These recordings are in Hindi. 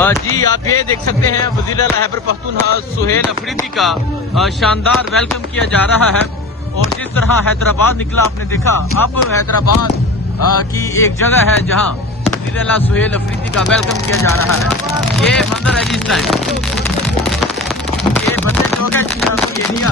जी आप ये देख सकते हैं वज़ीर आला खैबर पख्तूनख्वा सुहेल अफरीदी का शानदार वेलकम किया जा रहा है। और जिस तरह हैदराबाद निकला आपने देखा, अब हैदराबाद की एक जगह है जहां वज़ीर आला सुहेल अफरीदी का वेलकम किया जा रहा है। ये मंदिर है जिस टाइम ये बंदे जो है एरिया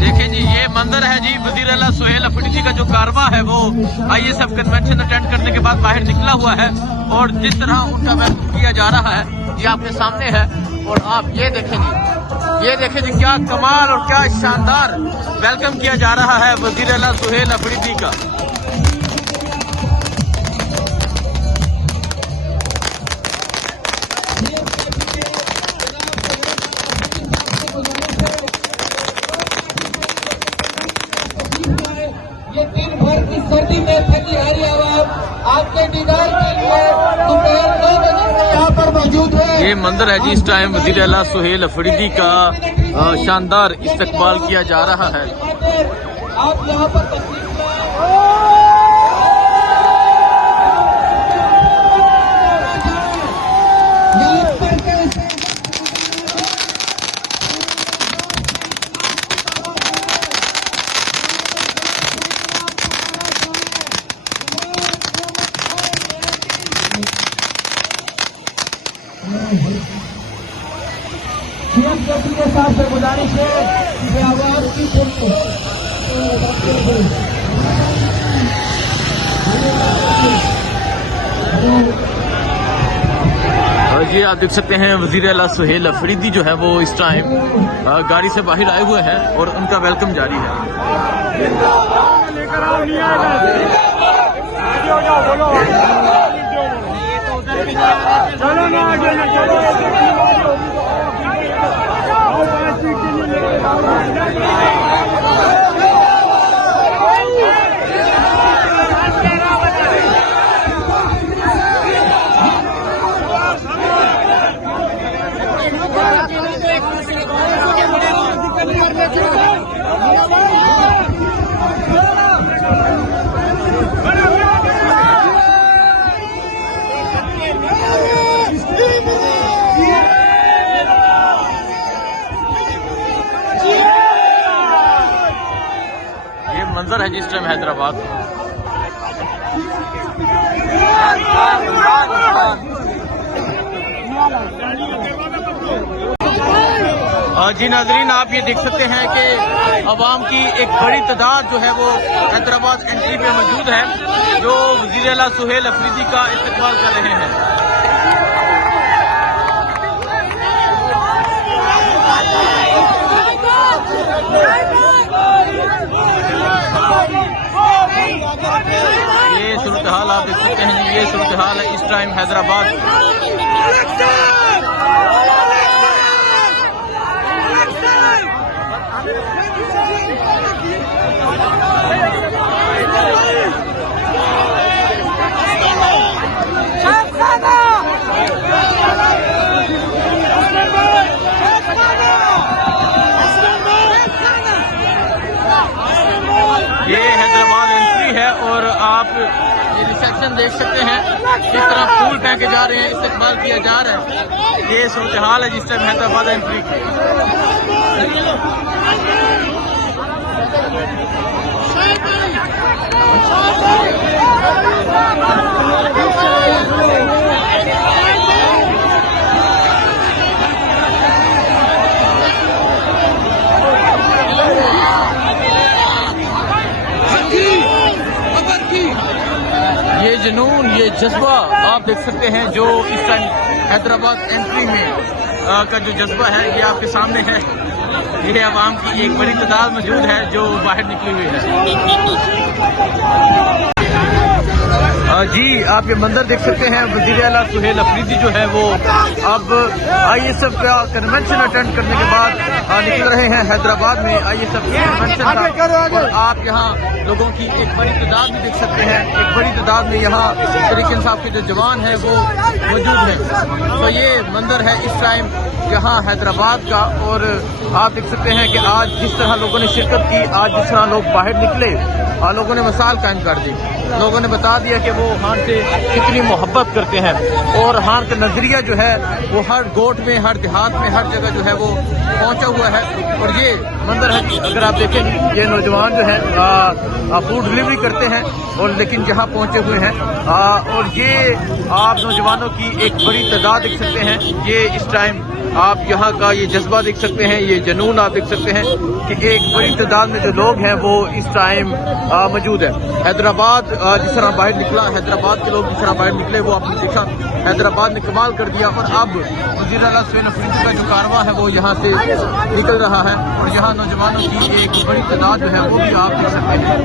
देखें जी, ये मंदिर है जी वज़ीर आला सुहेल अफरीदी का जो कारवा है वो ISF कन्वेंशन अटेंड करने के बाद बाहर निकला हुआ है। और जिस तरह उनका वेलकम किया जा रहा है ये आपके सामने है। और आप ये देखें जी, क्या कमाल और क्या शानदार वेलकम किया जा रहा है वज़ीर आला सुहेल अफरीदी का। ये दिन भर की सर्दी में थकी हारी आवाम आपके दीदार के लिए दोपहर 2 बजे से यहाँ पर मौजूद है। ये मंदिर है जी, इस टाइम वज़ीर आला सुहेल अफरीदी का शानदार इस्तकबाल किया जा रहा है। आप यहाँ पर गति के साथ से गुजारिश है कि आवाज की जी आप देख सकते हैं वज़ीर आला सुहेल अफरीदी जो है वो इस टाइम गाड़ी से बाहर आए हुए हैं और उनका वेलकम जारी है। चलो ना आगे मंजर है जिस टाइम हैदराबाद जी नाजरीन, आप ये देख सकते हैं कि अवाम की एक बड़ी तादाद जो है वो हैदराबाद एंट्री पे मौजूद है, जो वज़ीर आला सुहेल अफरीदी का इस्तकबाल कर रहे हैं। ये सूरत हाल आप देख सकते हैं जी, ये सूरत हाल है इस टाइम हैदराबाद। ये हैदराबाद एंट्री है और आप ये रिसेप्शन देख सकते हैं किस तरह फूल फेंके जा रहे हैं, इस्तकबाल किया जा रहा है। ये सूरत हाल है जिस टाइम हैदराबाद एंट्री की। ये जुनून, ये जज्बा आप देख सकते हैं जो इस टाइम हैदराबाद एंट्री में का जो जज्बा है ये आपके सामने है। ये आवाम की एक बड़ी तादाद मौजूद है जो बाहर निकली हुई है। जी आप ये मंदिर देख सकते हैं, वज़ीर आला सुहेल अफरीदी जो है वो अब ISF का कन्वेंशन अटेंड करने के बाद निकल रहे हैं हैदराबाद में ISF कन्वेंशन का। और आप यहाँ लोगों की एक बड़ी तादाद भी देख सकते हैं, एक बड़ी तादाद में यहाँ तहरीक इंसाफ के जो जवान हैं वो मौजूद हैं। तो ये मंदिर है इस टाइम जहां हैदराबाद का। और आप देख सकते हैं कि आज जिस तरह लोगों ने शिरकत की, आज जिस तरह लोग बाहर निकले, लोगों ने मिसाल कायम कर दी। लोगों ने बता दिया कि वो हान से कितनी मोहब्बत करते हैं और हान का नजरिया जो है वो हर गोट में, हर देहात में, हर जगह जो है वो पहुंचा हुआ है। और ये मंदिर है, अगर आप देखें ये नौजवान जो है फूड डिलीवरी करते हैं और लेकिन जहां पहुंचे हुए हैं और ये आप नौजवानों की एक बड़ी तादाद देख सकते हैं। ये इस टाइम आप यहाँ का ये जज्बा देख सकते हैं, ये जुनून आप देख सकते हैं कि एक बड़ी तादाद में जो लोग हैं वो इस टाइम मौजूद है। हैदराबाद जिस तरह बाहर निकला, हैदराबाद के लोग जिस तरह बाहर निकले वो आपने देखा, हैदराबाद ने कमाल कर दिया। और अब वज़ीर आला सुहेल अफरीदी का जो कारवां है वो यहाँ से निकल रहा है और यहाँ नौजवानों की एक बड़ी तादाद जो है वो भी आप देख सकते हैं।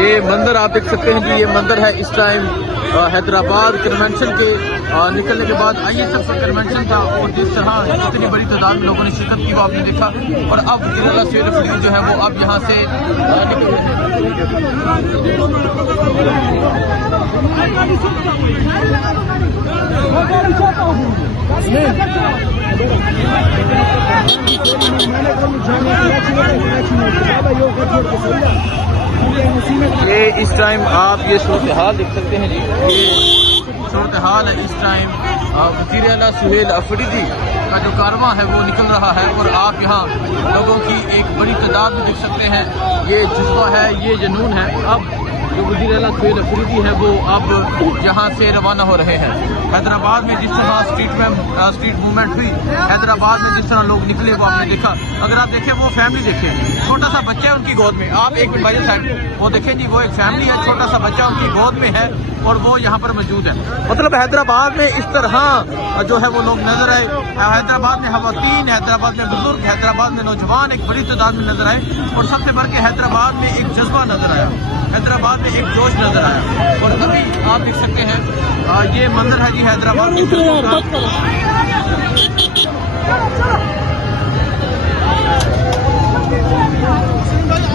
ये मंदिर आप देख सकते हैं कि ये मंदिर है इस टाइम हैदराबाद कन्वेंशन के निकलने के बाद ISF का कन्वेंशन था और जिस तरह इतनी बड़ी तादाद में लोगों ने शिरकत की वो आपने देखा। और अब वज़ीर आला सुहेल अफरीदी जो है वो अब यहाँ से निकल ये इस टाइम आप ये सूरत हाल देख सकते हैं जी, ये सूरत हाल है इस टाइम वज़ीर आला सुहेल अफरीदी का जो कारवां है वो निकल रहा है। और आप यहाँ लोगों की एक बड़ी तादाद में देख सकते हैं, ये जज्बा है, ये जुनून है। अब जो वज़ीर आला सुहेल अफरीदी है वो अब यहाँ से रवाना हो रहे हैं। हैदराबाद में जिस तरह स्ट्रीट मूवमेंट हुई, हैदराबाद में जिस तरह लोग निकले वो आपने देखा। अगर आप देखें वो फैमिली देखें, छोटा सा बच्चा है उनकी गोद में, आप एक मिनट बाजू साइड वो देखें जी, वो एक फैमिली है, छोटा सा बच्चा उनकी गोद में है और वो यहाँ पर मौजूद है। मतलब हैदराबाद में इस तरह जो है वो लोग नजर आए। हैदराबाद में खवातीन, हैदराबाद में बुजुर्ग, हैदराबाद में नौजवान एक बड़ी तादाद में नजर आए और सबसे बढ़ के हैदराबाद में एक जज्बा नजर आया, हैदराबाद में एक जोश नजर आया। और अभी आप देख सकते हैं ये मंदिर है जी हैदराबाद की सड़कों का।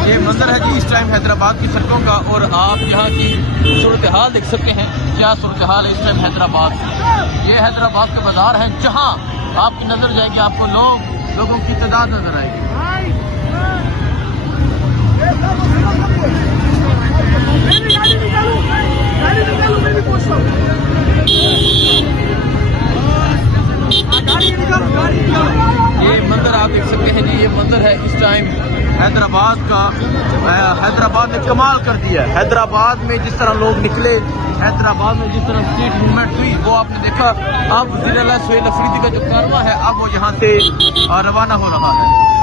ये मंदिर है जी इस टाइम हैदराबाद की सड़कों का। और आप यहाँ की सूरत हाल देख सकते हैं, क्या सूरत हाल है इस टाइम हैदराबाद। ये हैदराबाद का बाजार है जहाँ आपकी नजर जाएगी, आपको लोगों की तादाद नजर आएगी। ये मंदिर आप देख सकते हैं जी, ये मंदिर है इस टाइम हैदराबाद का। हैदराबाद ने कमाल कर दिया है। हैदराबाद में जिस तरह लोग निकले, हैदराबाद में जिस तरह स्ट्रीट मूवमेंट हुई वो आपने देखा। अब वज़ीर आला सुहेल अफरीदी का जो कारवां है अब वो यहाँ से रवाना हो रहा है।